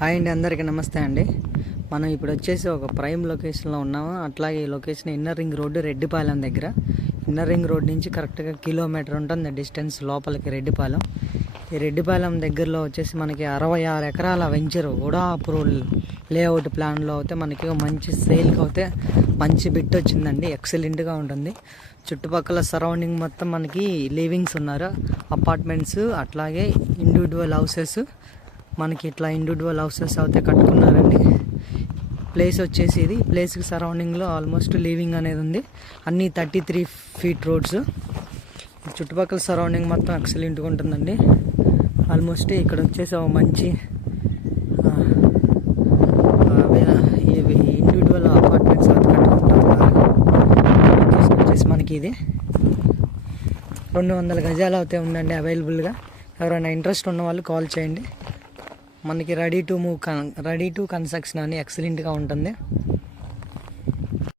Hi అండి, అందరికీ నమస్తే అండి. మనం ఇప్పుడు వచ్చేసి ఒక ప్రైమ్ లొకేషన్లో ఉన్నాము. అట్లాగే ఈ location inner ring road Reddipalem దగ్గర. ఇన్నర్ రింగ్ రోడ్ నుంచి కరెక్ట్గా కిలోమీటర్ ఉంటుంది డిస్టెన్స్ లోపలికి రెడ్డిపాలెం. ఈ రెడ్డిపాలెం దగ్గరలో వచ్చేసి మనకి 66 ఎకరాల వెంచర్ కూడా అప్రూవల్ లేఅవుట్ ప్లాన్లో అయితే మనకి మంచి సేల్కి అయితే మంచి బిట్ వచ్చిందండి. ఎక్సలెంట్గా ఉంటుంది. చుట్టుపక్కల సరౌండింగ్ మొత్తం మనకి లివింగ్స్ ఉన్నారు, అపార్ట్మెంట్స్, అట్లాగే ఇండివిజువల్ హౌసెస్. మనకి ఇట్లా ఇండివిజువల్ హౌసెస్ అయితే కట్టుకున్నారండి. ప్లేస్ వచ్చేసి ఇది ప్లేస్కి సరౌండింగ్లో ఆల్మోస్ట్ లివింగ్ అనేది ఉంది. అన్నీ 33 ఫీట్ రోడ్స్. చుట్టుపక్కల సరౌండింగ్ మొత్తం ఎక్సలెంట్గా ఉంటుందండి. ఆల్మోస్ట్ ఇక్కడ వచ్చేసి ఒక మంచి ఇండివిజువల్ అపార్ట్మెంట్స్ అయితే కట్టుకుంటున్నారు. వచ్చేసి మనకి ఇది 200 గజాలు అయితే ఉందండి అవైలబుల్గా. ఎవరైనా ఇంట్రెస్ట్ ఉన్న వాళ్ళు కాల్ చేయండి. మనకి రెడీ టు కన్స్ట్రక్షన్ అని ఎక్సలెంట్గా ఉంటుంది.